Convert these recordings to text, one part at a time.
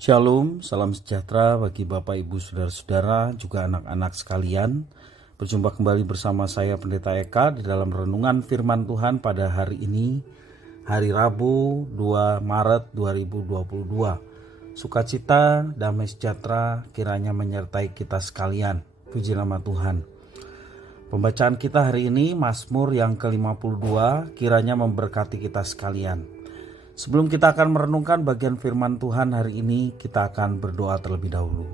Shalom, salam sejahtera bagi Bapak, Ibu, Saudara-saudara, juga anak-anak sekalian. Berjumpa kembali bersama saya Pendeta Eka di dalam renungan firman Tuhan pada hari ini, hari Rabu 2 Maret 2022. Sukacita, damai sejahtera kiranya menyertai kita sekalian. Puji nama Tuhan. Pembacaan kita hari ini Mazmur yang ke-52 kiranya memberkati kita sekalian. Sebelum kita akan merenungkan bagian firman Tuhan hari ini, kita akan berdoa terlebih dahulu.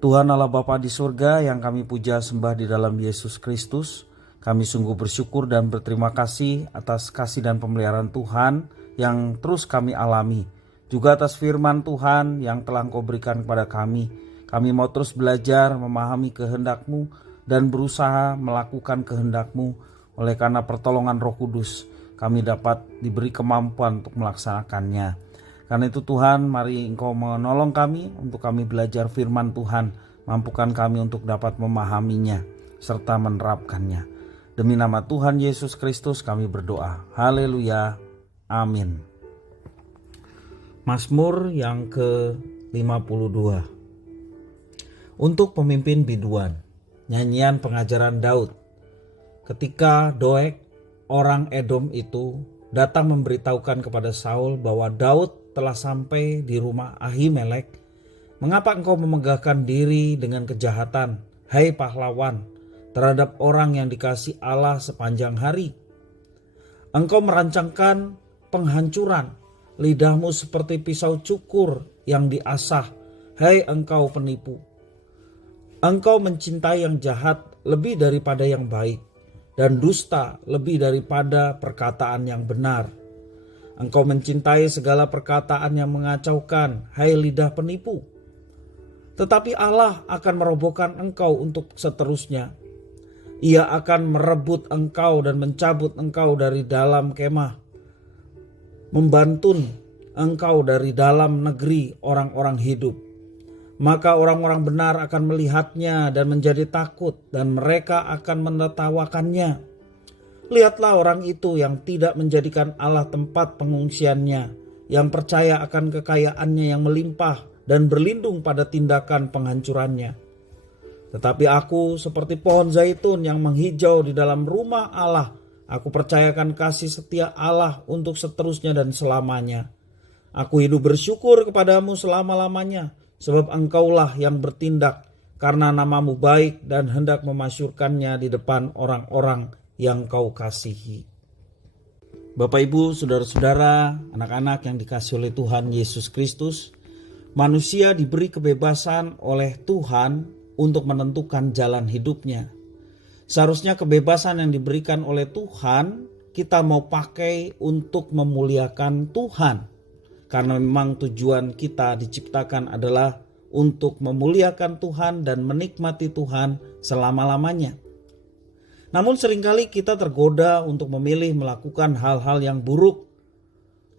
Tuhan Allah Bapa di surga yang kami puja sembah di dalam Yesus Kristus, kami sungguh bersyukur dan berterima kasih atas kasih dan pemeliharaan Tuhan yang terus kami alami. Juga atas firman Tuhan yang telah Engkau berikan kepada kami. Kami mau terus belajar memahami kehendak-Mu dan berusaha melakukan kehendak-Mu oleh karena pertolongan Roh Kudus. Kami dapat diberi kemampuan untuk melaksanakannya. Karena itu Tuhan, mari Engkau menolong kami untuk kami belajar firman Tuhan. Mampukan kami untuk dapat memahaminya serta menerapkannya. Demi nama Tuhan Yesus Kristus kami berdoa. Haleluya. Amin. Mazmur yang ke-52. Untuk pemimpin biduan. Nyanyian pengajaran Daud. Ketika Doeg, orang Edom itu datang memberitahukan kepada Saul bahwa Daud telah sampai di rumah Ahimelek. Mengapa engkau memegahkan diri dengan kejahatan, hai pahlawan, terhadap orang yang dikasih Allah sepanjang hari? Engkau merancangkan penghancuran, lidahmu seperti pisau cukur yang diasah, hai engkau penipu. Engkau mencintai yang jahat lebih daripada yang baik, dan dusta lebih daripada perkataan yang benar. Engkau mencintai segala perkataan yang mengacaukan, hai lidah penipu. Tetapi Allah akan merobohkan engkau untuk seterusnya. Ia akan merebut engkau dan mencabut engkau dari dalam kemah, membantun engkau dari dalam negeri orang-orang hidup. Maka orang-orang benar akan melihatnya dan menjadi takut, dan mereka akan menertawakannya. Lihatlah orang itu yang tidak menjadikan Allah tempat pengungsiannya, yang percaya akan kekayaannya yang melimpah dan berlindung pada tindakan penghancurannya. Tetapi aku seperti pohon zaitun yang menghijau di dalam rumah Allah. Aku percayakan kasih setia Allah untuk seterusnya dan selamanya. Aku hidup bersyukur kepadamu selama-lamanya, sebab engkaulah yang bertindak karena namamu baik dan hendak memasyurkannya di depan orang-orang yang kau kasihi. Bapak, Ibu, Saudara-saudara, anak-anak yang dikasihi oleh Tuhan Yesus Kristus, manusia diberi kebebasan oleh Tuhan untuk menentukan jalan hidupnya. Seharusnya kebebasan yang diberikan oleh Tuhan kita mau pakai untuk memuliakan Tuhan. Karena memang tujuan kita diciptakan adalah untuk memuliakan Tuhan dan menikmati Tuhan selama-lamanya. Namun seringkali kita tergoda untuk memilih melakukan hal-hal yang buruk,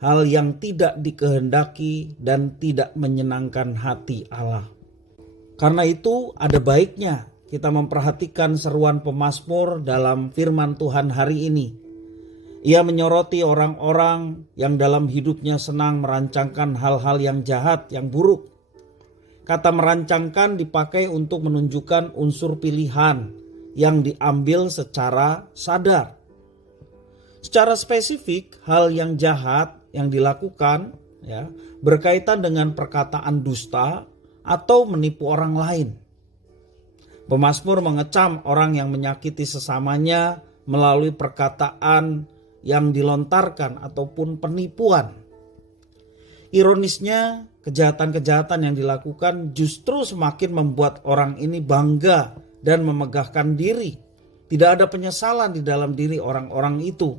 hal yang tidak dikehendaki dan tidak menyenangkan hati Allah. Karena itu ada baiknya kita memperhatikan seruan pemazmur dalam firman Tuhan hari ini. Ia menyoroti orang-orang yang dalam hidupnya senang merancangkan hal-hal yang jahat, yang buruk. Kata merancangkan dipakai untuk menunjukkan unsur pilihan yang diambil secara sadar. Secara spesifik, hal yang jahat yang dilakukan berkaitan dengan perkataan dusta atau menipu orang lain. Pemazmur mengecam orang yang menyakiti sesamanya melalui perkataan yang dilontarkan ataupun penipuan. Ironisnya, kejahatan-kejahatan yang dilakukan justru semakin membuat orang ini bangga dan memegahkan diri. Tidak ada penyesalan di dalam diri orang-orang itu.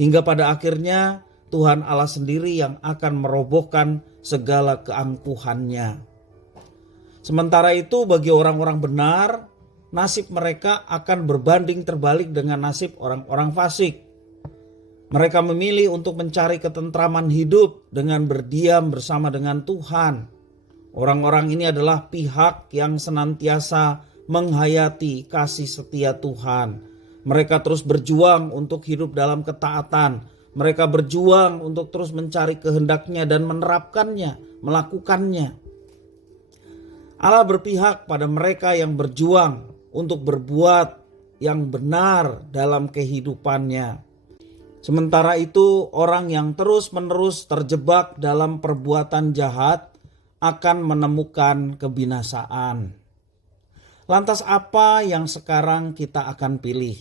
Hingga pada akhirnya Tuhan Allah sendiri yang akan merobohkan segala keangkuhannya. Sementara itu bagi orang-orang benar, nasib mereka akan berbanding terbalik dengan nasib orang-orang fasik. Mereka memilih untuk mencari ketentraman hidup dengan berdiam bersama dengan Tuhan. Orang-orang ini adalah pihak yang senantiasa menghayati kasih setia Tuhan. Mereka terus berjuang untuk hidup dalam ketaatan, Mereka berjuang untuk terus mencari kehendak-Nya dan menerapkannya, melakukannya. Allah berpihak pada mereka yang berjuang untuk berbuat yang benar dalam kehidupannya. Sementara itu, orang yang terus-menerus terjebak dalam perbuatan jahat akan menemukan kebinasaan. Lantas apa yang sekarang kita akan pilih?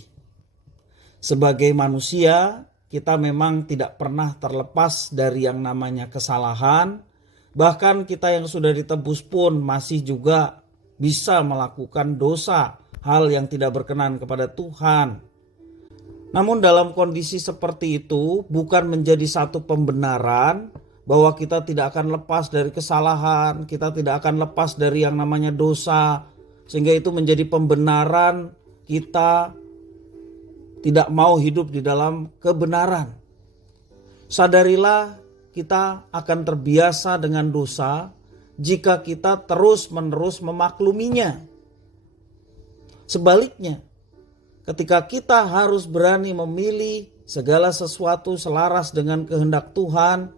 Sebagai manusia, kita memang tidak pernah terlepas dari yang namanya kesalahan. Bahkan kita yang sudah ditebus pun masih juga bisa melakukan dosa, hal yang tidak berkenan kepada Tuhan. Namun dalam kondisi seperti itu bukan menjadi satu pembenaran bahwa kita tidak akan lepas dari kesalahan, kita tidak akan lepas dari yang namanya dosa, sehingga itu menjadi pembenaran kita tidak mau hidup di dalam kebenaran. Sadarilah kita akan terbiasa dengan dosa jika kita terus-menerus memakluminya. Sebaliknya, ketika kita harus berani memilih segala sesuatu selaras dengan kehendak Tuhan,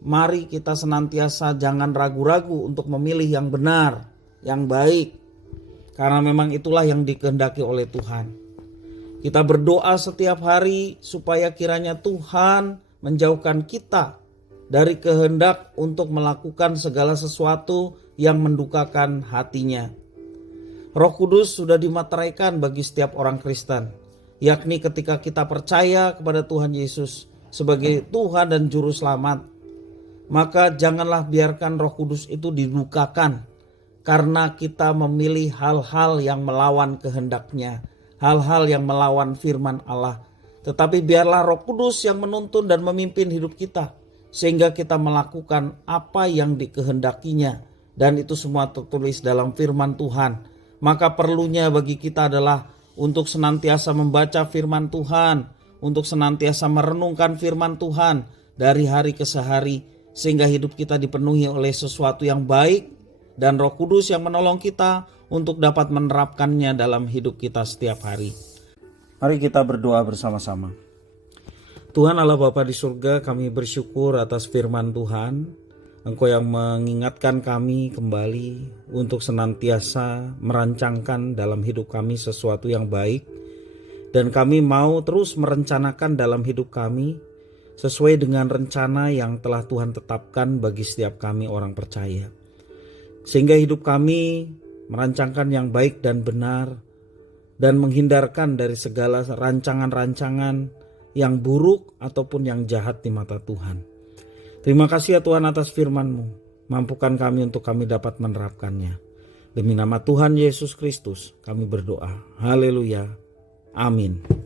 mari kita senantiasa jangan ragu-ragu untuk memilih yang benar, yang baik. Karena memang itulah yang dikehendaki oleh Tuhan. Kita berdoa setiap hari supaya kiranya Tuhan menjauhkan kita dari kehendak untuk melakukan segala sesuatu yang mendukakan hatinya. Roh Kudus sudah dimateraikan bagi setiap orang Kristen, yakni ketika kita percaya kepada Tuhan Yesus sebagai Tuhan dan Juru Selamat, maka janganlah biarkan Roh Kudus itu didukakan karena kita memilih hal-hal yang melawan kehendak-Nya, hal-hal yang melawan firman Allah. Tetapi biarlah Roh Kudus yang menuntun dan memimpin hidup kita, sehingga kita melakukan apa yang dikehendakinya, dan itu semua tertulis dalam firman Tuhan. Maka perlunya bagi kita adalah untuk senantiasa membaca firman Tuhan, untuk senantiasa merenungkan firman Tuhan dari hari ke hari, sehingga hidup kita dipenuhi oleh sesuatu yang baik, dan Roh Kudus yang menolong kita untuk dapat menerapkannya dalam hidup kita setiap hari. Mari kita berdoa bersama-sama. Tuhan Allah Bapa di surga, kami bersyukur atas firman Tuhan. Engkau yang mengingatkan kami kembali untuk senantiasa merancangkan dalam hidup kami sesuatu yang baik. Dan kami mau terus merencanakan dalam hidup kami sesuai dengan rencana yang telah Tuhan tetapkan bagi setiap kami orang percaya. Sehingga hidup kami merancangkan yang baik dan benar, dan menghindarkan dari segala rancangan-rancangan yang buruk ataupun yang jahat di mata Tuhan. Terima kasih ya Tuhan atas firman-Mu. Mampukan kami untuk kami dapat menerapkannya. Demi nama Tuhan Yesus Kristus kami berdoa. Haleluya. Amin.